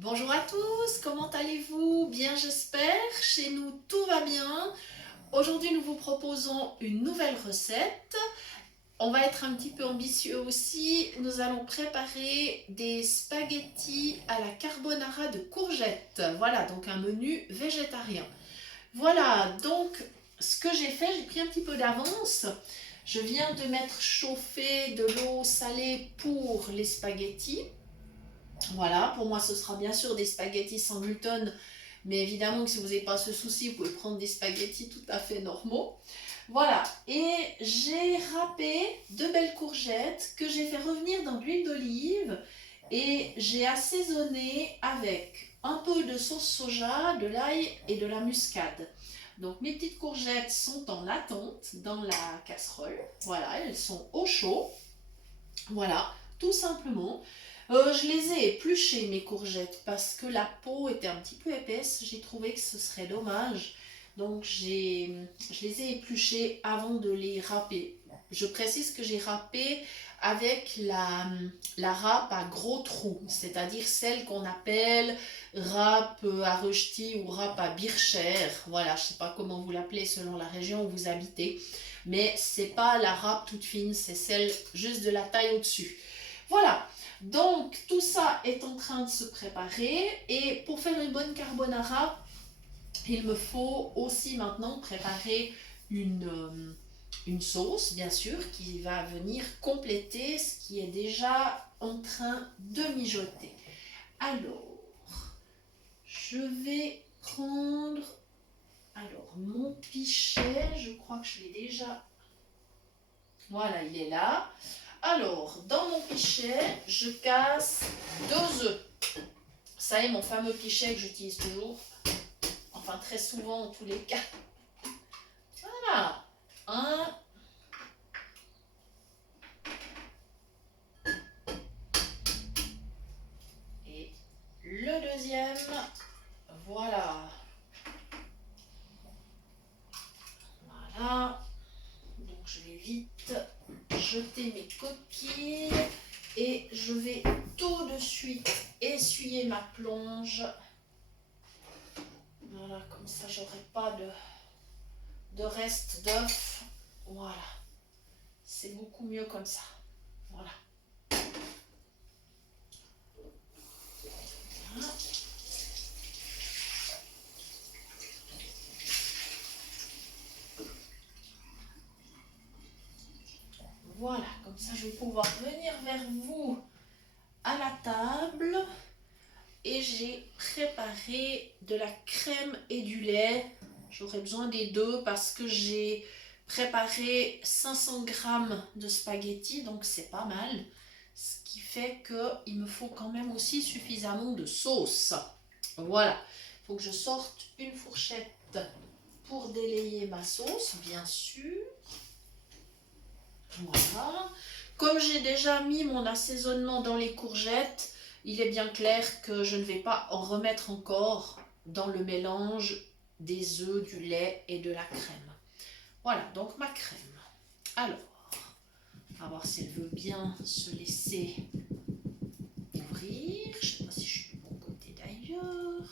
Bonjour à tous, comment allez-vous? Bien j'espère, chez nous tout va bien. Aujourd'hui nous vous proposons une nouvelle recette. On va être un petit peu ambitieux aussi. Nous allons préparer des spaghettis à la carbonara de courgettes. Voilà, donc un menu végétarien. Voilà, donc ce que j'ai fait, j'ai pris un petit peu d'avance. Je viens de mettre chauffer de l'eau salée pour les spaghettis. Voilà, pour moi ce sera bien sûr des spaghettis sans gluten, mais évidemment que si vous n'avez pas ce souci, vous pouvez prendre des spaghettis tout à fait normaux. Voilà, et j'ai râpé deux belles courgettes que j'ai fait revenir dans de l'huile d'olive et j'ai assaisonné avec un peu de sauce soja, de l'ail et de la muscade. Donc mes petites courgettes sont en attente dans la casserole. Voilà, elles sont au chaud. Voilà, tout simplement. Je les ai épluchées, mes courgettes, parce que la peau était un petit peu épaisse. J'ai trouvé que ce serait dommage. Donc, je les ai épluchées avant de les râper. Je précise que j'ai râpé avec la râpe à gros trous, c'est-à-dire celle qu'on appelle râpe à rösti ou râpe à bircher. Voilà, je ne sais pas comment vous l'appelez selon la région où vous habitez, mais c'est pas la râpe toute fine, c'est celle juste de la taille au-dessus. Voilà, donc tout ça est en train de se préparer et pour faire une bonne carbonara, il me faut aussi maintenant préparer une sauce, bien sûr, qui va venir compléter ce qui est déjà en train de mijoter. Alors, je vais prendre mon pichet, je crois que je l'ai déjà. Voilà, il est là. Alors, dans mon pichet, je casse 2 œufs. Ça est mon fameux pichet que j'utilise toujours. Enfin, très souvent en tous les cas. Voilà. Un. Et le deuxième. Voilà. Voilà. Donc, je vais vite jeter mes coquilles. Et je vais tout de suite essuyer ma plonge. Voilà, comme ça, j'aurai pas de reste d'œuf. Voilà. C'est beaucoup mieux comme ça. Voilà. Voilà, comme ça je vais pouvoir venir vers vous à la table. Et j'ai préparé de la crème et du lait. J'aurai besoin des deux parce que j'ai préparé 500 g de spaghettis, donc c'est pas mal. Ce qui fait qu'il me faut quand même aussi suffisamment de sauce. Voilà, il faut que je sorte une fourchette pour délayer ma sauce, bien sûr. Voilà. Comme j'ai déjà mis mon assaisonnement dans les courgettes, il est bien clair que je ne vais pas en remettre encore dans le mélange des œufs, du lait et de la crème. Voilà, donc ma crème. Alors, on va voir si elle veut bien se laisser ouvrir. Je ne sais pas si je suis du bon côté d'ailleurs.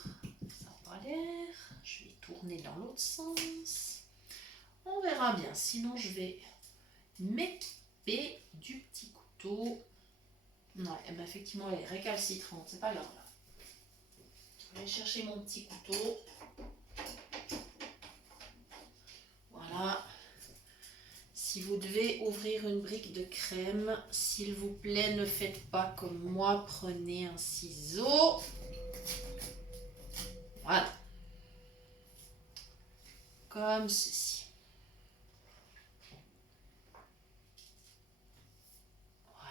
Ça n'a pas l'air. Je vais tourner dans l'autre sens. On verra bien. Sinon, je vais m'équiper du petit couteau. Non, eh ben effectivement, elle est récalcitrante. C'est pas grave. Je vais aller chercher mon petit couteau. Voilà. Si vous devez ouvrir une brique de crème, s'il vous plaît, ne faites pas comme moi. Prenez un ciseau. Voilà. Comme ceci.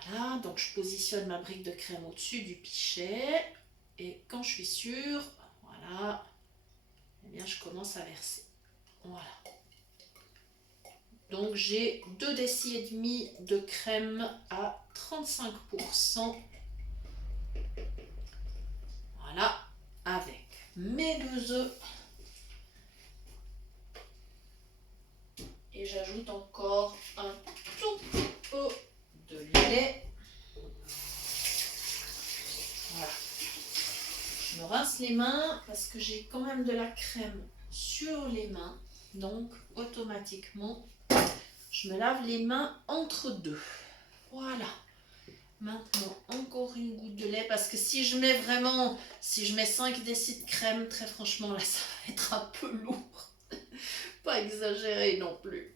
Voilà. Donc, je positionne ma brique de crème au-dessus du pichet. Et quand je suis sûre, voilà, eh bien, je commence à verser. Voilà. Donc j'ai 2 décis et demi de crème à 35%. Voilà, avec mes 2 œufs. Et j'ajoute encore un tout petit peu de lait. Voilà. Je me rince les mains parce que j'ai quand même de la crème sur les mains. Donc, automatiquement, je me lave les mains entre deux. Voilà. Maintenant, encore une goutte de lait parce que si je mets 5 décis de crème, très franchement, là, ça va être un peu lourd. Pas exagéré non plus.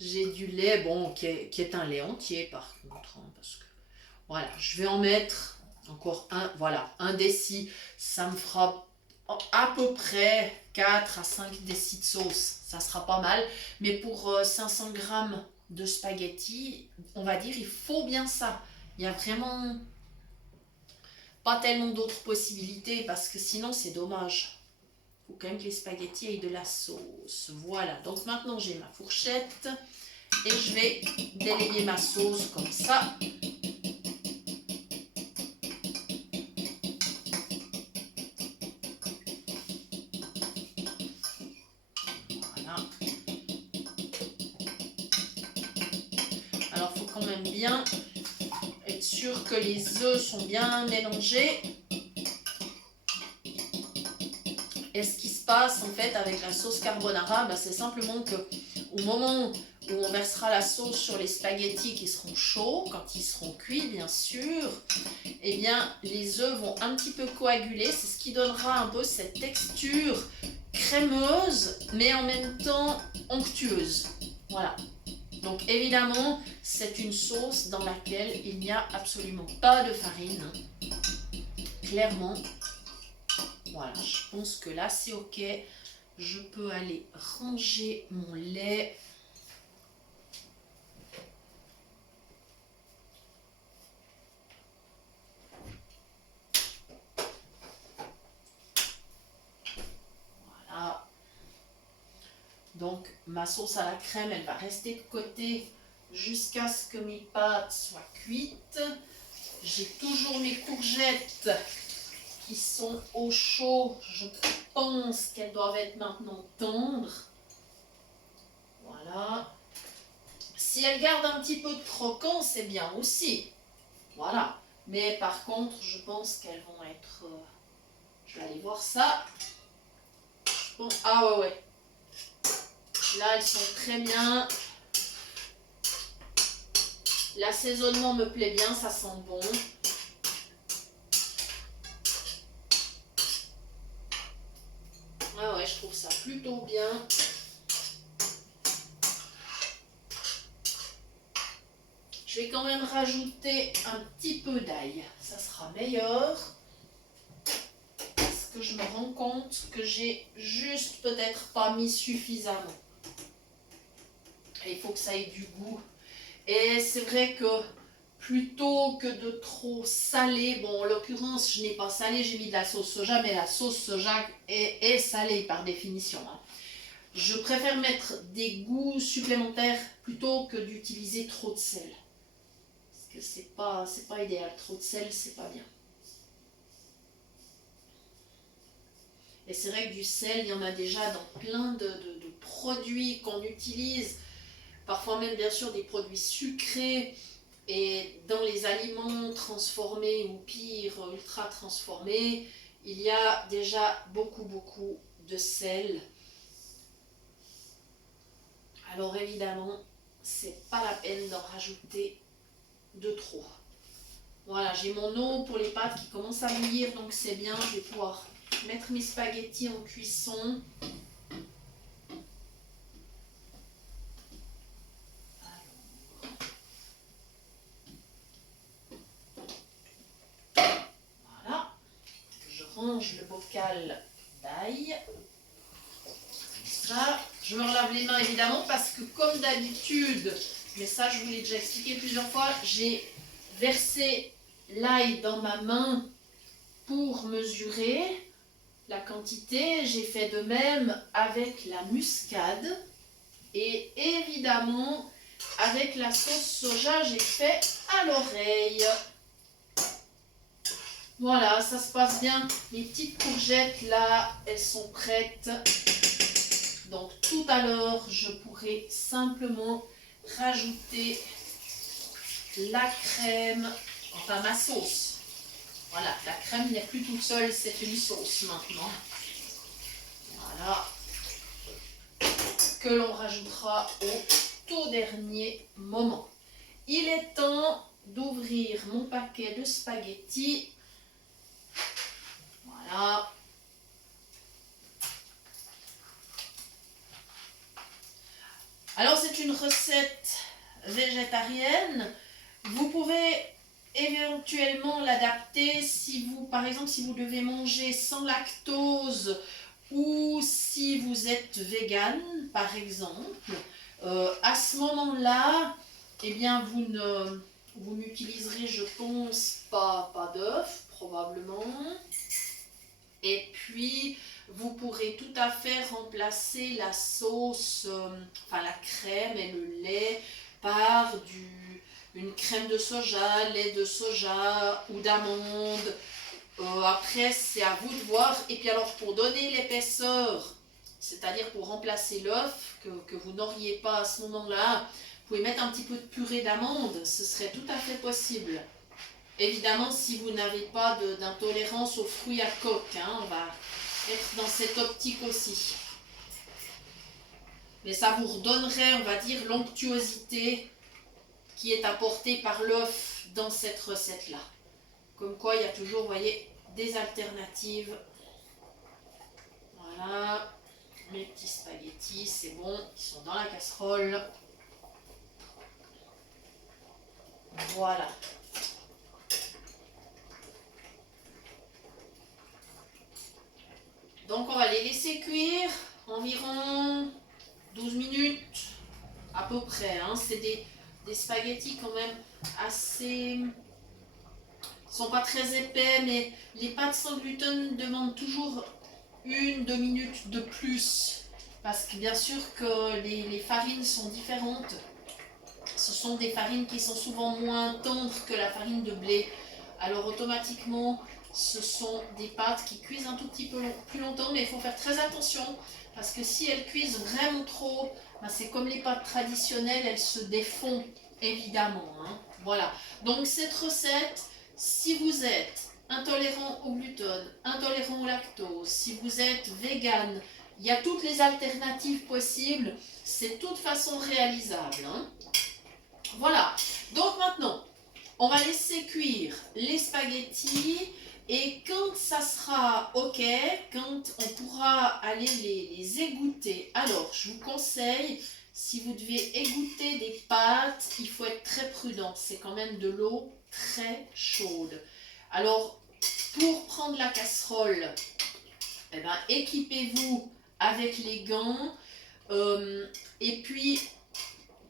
J'ai du lait, bon, qui est un lait entier par contre, hein, parce que voilà, je vais en mettre encore un déci. Ça me fera à peu près 4 à 5 décis de sauce. Ça sera pas mal. Mais pour 500 grammes de spaghettis, on va dire, il faut bien ça. Il y a vraiment pas tellement d'autres possibilités parce que sinon c'est dommage. Il faut quand même que les spaghettis aient de la sauce. Voilà, donc maintenant j'ai ma fourchette et je vais délayer ma sauce comme ça. Voilà. Alors il faut quand même bien être sûr que les œufs sont bien mélangés. Et ce qui se passe en fait avec la sauce carbonara, c'est simplement que au moment où on versera la sauce sur les spaghettis qui seront chauds, quand ils seront cuits bien sûr, eh bien les œufs vont un petit peu coaguler. C'est ce qui donnera un peu cette texture crémeuse mais en même temps onctueuse. Voilà. Donc évidemment, c'est une sauce dans laquelle il n'y a absolument pas de farine. Clairement. Voilà, je pense que là c'est ok. Je peux aller ranger mon lait. Voilà. Donc ma sauce à la crème, elle va rester de côté jusqu'à ce que mes pâtes soient cuites. J'ai toujours mes courgettes qui sont au chaud. Je pense qu'elles doivent être maintenant tendres. Voilà. Si elles gardent un petit peu de croquant, c'est bien aussi. Voilà. Mais par contre, je pense qu'elles vont être... je vais aller voir ça. Ah ouais. Là, elles sont très bien. L'assaisonnement me plaît bien, ça sent bon. Ah ouais, je trouve ça plutôt bien. Je vais quand même rajouter un petit peu d'ail. Ça sera meilleur. Parce que je me rends compte que j'ai juste peut-être pas mis suffisamment. Et il faut que ça ait du goût. Et c'est vrai que plutôt que de trop saler, bon en l'occurrence je n'ai pas salé, j'ai mis de la sauce soja, mais la sauce soja est salée par définition. Hein. Je préfère mettre des goûts supplémentaires plutôt que d'utiliser trop de sel. Parce que c'est pas idéal, trop de sel c'est pas bien. Et c'est vrai que du sel, il y en a déjà dans plein de produits qu'on utilise, parfois même bien sûr des produits sucrés, et dans les aliments transformés ou pire, ultra transformés, il y a déjà beaucoup de sel. Alors évidemment, c'est pas la peine d'en rajouter de trop. Voilà, j'ai mon eau pour les pâtes qui commence à bouillir, donc c'est bien, je vais pouvoir mettre mes spaghettis en cuisson. Voilà, je range le bocal d'ail. Ça, je me relave les mains évidemment parce que comme d'habitude, mais ça je vous l'ai déjà expliqué plusieurs fois, j'ai versé l'ail dans ma main pour mesurer la quantité. J'ai fait de même avec la muscade et évidemment avec la sauce soja j'ai fait à l'oreille. Voilà, ça se passe bien. Mes petites courgettes là, elles sont prêtes. Donc tout à l'heure, je pourrai simplement rajouter la crème, enfin ma sauce. Voilà, la crème n'est plus toute seule, c'est une sauce maintenant. Voilà. Que l'on rajoutera au tout dernier moment. Il est temps d'ouvrir mon paquet de spaghettis. Voilà. Alors c'est une recette végétarienne. Vous pouvez éventuellement l'adapter si vous, par exemple, si vous devez manger sans lactose ou si vous êtes vegan, par exemple. À ce moment-là, eh bien, vous n'utiliserez, je pense, pas d'œuf, probablement. Et puis, vous pourrez tout à fait remplacer la sauce, enfin la crème et le lait par une crème de soja, lait de soja ou d'amande. Après, c'est à vous de voir. Et puis alors, pour donner l'épaisseur, c'est-à-dire pour remplacer l'œuf que vous n'auriez pas à ce moment-là, vous pouvez mettre un petit peu de purée d'amande, ce serait tout à fait possible. Évidemment, si vous n'avez pas d'intolérance aux fruits à coque, hein, on va être dans cette optique aussi. Mais ça vous redonnerait, on va dire, l'onctuosité qui est apportée par l'œuf dans cette recette-là. Comme quoi, il y a toujours, vous voyez, des alternatives. Voilà, mes petits spaghettis, c'est bon, ils sont dans la casserole. Voilà. Donc on va les laisser cuire environ 12 minutes à peu près. Hein. C'est des spaghettis quand même assez... Ils ne sont pas très épais, mais les pâtes sans gluten demandent toujours 1-2 minutes de plus. Parce que bien sûr que les farines sont différentes. Ce sont des farines qui sont souvent moins tendres que la farine de blé. Alors automatiquement, ce sont des pâtes qui cuisent un tout petit peu plus longtemps, mais il faut faire très attention parce que si elles cuisent vraiment trop, ben c'est comme les pâtes traditionnelles, elles se défont évidemment. Hein. Voilà, donc cette recette, si vous êtes intolérant au gluten, intolérant au lactose, si vous êtes vegan, il y a toutes les alternatives possibles, c'est de toute façon réalisable. Hein. Voilà, donc maintenant, on va laisser cuire les spaghettis et quand ça sera ok, quand on pourra aller les égoutter, alors je vous conseille, si vous devez égoutter des pâtes, il faut être très prudent, c'est quand même de l'eau très chaude. Alors, pour prendre la casserole, eh ben, équipez-vous avec les gants et puis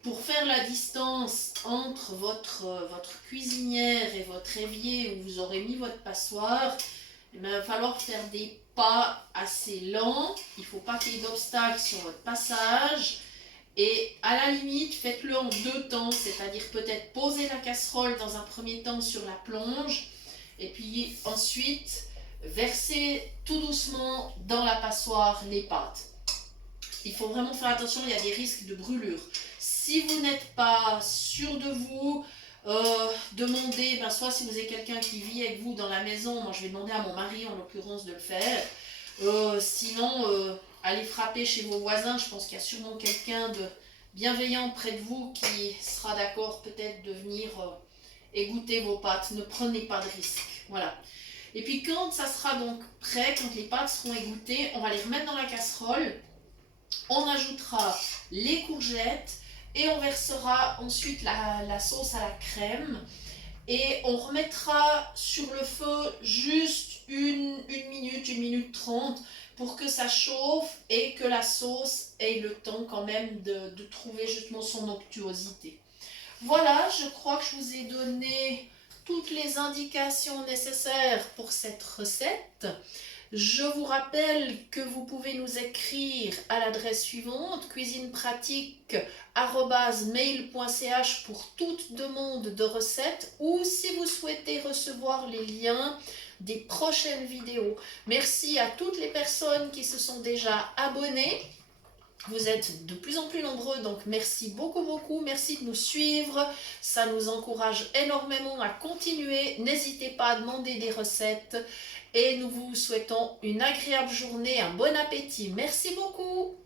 pour faire la distance entre votre cuisinière et votre évier où vous aurez mis votre passoire, il va falloir faire des pas assez lents. Il ne faut pas qu'il y ait d'obstacles sur votre passage. Et à la limite, faites-le en 2 temps, c'est-à-dire peut-être poser la casserole dans un premier temps sur la plonge et puis ensuite verser tout doucement dans la passoire les pâtes. Il faut vraiment faire attention, il y a des risques de brûlure. Si vous n'êtes pas sûr de vous, demandez, ben soit si vous avez quelqu'un qui vit avec vous dans la maison, moi je vais demander à mon mari en l'occurrence de le faire. Sinon, allez frapper chez vos voisins, je pense qu'il y a sûrement quelqu'un de bienveillant près de vous qui sera d'accord peut-être de venir égoutter vos pâtes. Ne prenez pas de risque. Voilà. Et puis quand ça sera donc prêt, quand les pâtes seront égouttées, on va les remettre dans la casserole. On ajoutera les courgettes et on versera ensuite la sauce à la crème et on remettra sur le feu juste une minute 30 pour que ça chauffe et que la sauce ait le temps quand même de trouver justement son onctuosité. Voilà, je crois que je vous ai donné toutes les indications nécessaires pour cette recette. Je vous rappelle que vous pouvez nous écrire à l'adresse suivante, cuisinepratique@mail.ch pour toute demande de recette ou si vous souhaitez recevoir les liens des prochaines vidéos. Merci à toutes les personnes qui se sont déjà abonnées. Vous êtes de plus en plus nombreux, donc merci beaucoup, beaucoup. Merci de nous suivre. Ça nous encourage énormément à continuer. N'hésitez pas à demander des recettes. Et nous vous souhaitons une agréable journée, un bon appétit. Merci beaucoup.